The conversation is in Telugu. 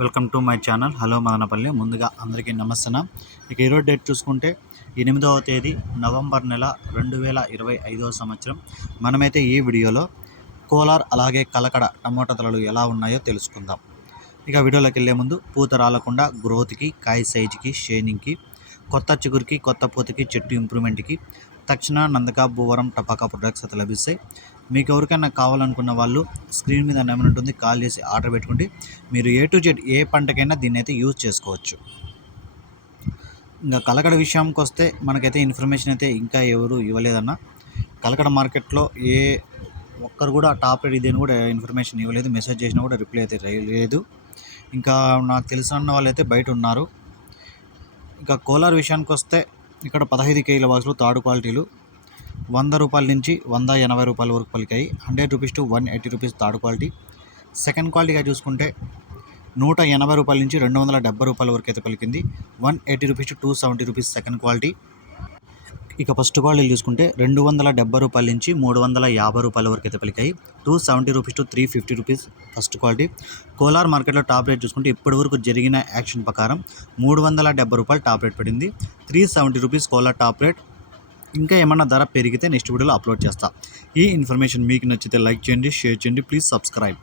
Welcome to my channel. Hello Madanapalle. ముందుగా అందరికీ నమస్తనం ఇక ఈరోజు డేట్ చూసుకుంటే ఎనిమిదవ తేదీ నవంబర్ నెల రెండు వేల ఇరవై ఐదవ సంవత్సరం. మనమైతే ఈ వీడియోలో కోలార్ అలాగే కలకడ టమోటా ధరలు ఎలా ఉన్నాయో తెలుసుకుందాం. ఇక వీడియోలోకి వెళ్ళే ముందు పూత రాలకుండా గ్రోత్కి కాయ సైజుకి షేనింగ్కి కొత్త చిగురికి కొత్త పూతకి చెట్టు ఇంప్రూవ్మెంట్కి. తక్షణ నందక భూవరం టపాకా ప్రొడక్ట్స్ అయితే లభిస్తాయి. మీకు ఎవరికైనా కావాలనుకున్న వాళ్ళు స్క్రీన్ మీద నెంబర్ ఉంటుంది. కాల్ చేసి ఆర్డర్ పెట్టుకుంటే మీరు ఏ టు జెడ్ ఏ పంటకైనా దీన్ని అయితే యూజ్ చేసుకోవచ్చు. ఇంకా కలకడ విషయానికి వస్తే మనకైతే ఇన్ఫర్మేషన్ అయితే ఇంకా ఎవరు ఇవ్వలేదన్న. కలకడ మార్కెట్లో ఏ ఒక్కరు కూడా టాప్ రేట్ ఇదేని కూడా ఇన్ఫర్మేషన్ ఇవ్వలేదు. మెసేజ్ చేసినా కూడా రిప్లై అయితే లేదు. ఇంకా నాకు తెలిసిన వాళ్ళు అయితే బయట ఉన్నారు. ఇంకా కోలార్ విషయానికి వస్తే ఇక్కడ పదహైదు కేజీల బాక్సులు థర్డ్ క్వాలిటీలు. వంద రూపాయల నుంచి వంద ఎనభై రూపాయల వరకు పలికాయి. Hundred rupees to one eighty rupees third quality. Second క్వాలిటీగా చూసుకుంటే నూట ఎనభై రూపాయల నుంచి రెండు వందల డెబ్బై రూపాయల వరకు అయితే పలికింది. One eighty rupees to two seventy rupees second quality. ఇక ఫస్ట్ క్వాలిటీ చూసుకుంటే రెండు వందల డెబ్బై రూపాయల నుంచి మూడు వందల యాభై రూపాయల వరకు అయితే పలికాయి. Two seventy rupees to three fifty rupees first quality Kolar మార్కెట్లో టాప్ రేట్ చూసుకుంటే ఇప్పటి వరకు జరిగిన యాక్షన్ ప్రకారం మూడు వందల డెబ్బై రూపాయలు టాప్ రేట్ పడింది. Three seventy rupees Kolar top rate. ఇంకా ఏమన్నా ధర పెరిగితే నెక్స్ట్ వీడియోలో అప్లోడ్ చేస్తా. ఈ ఇన్ఫర్మేషన్ మీకు నచ్చితే లైక్ చేయండి షేర్ చేయండి ప్లీజ్ సబ్స్క్రైబ్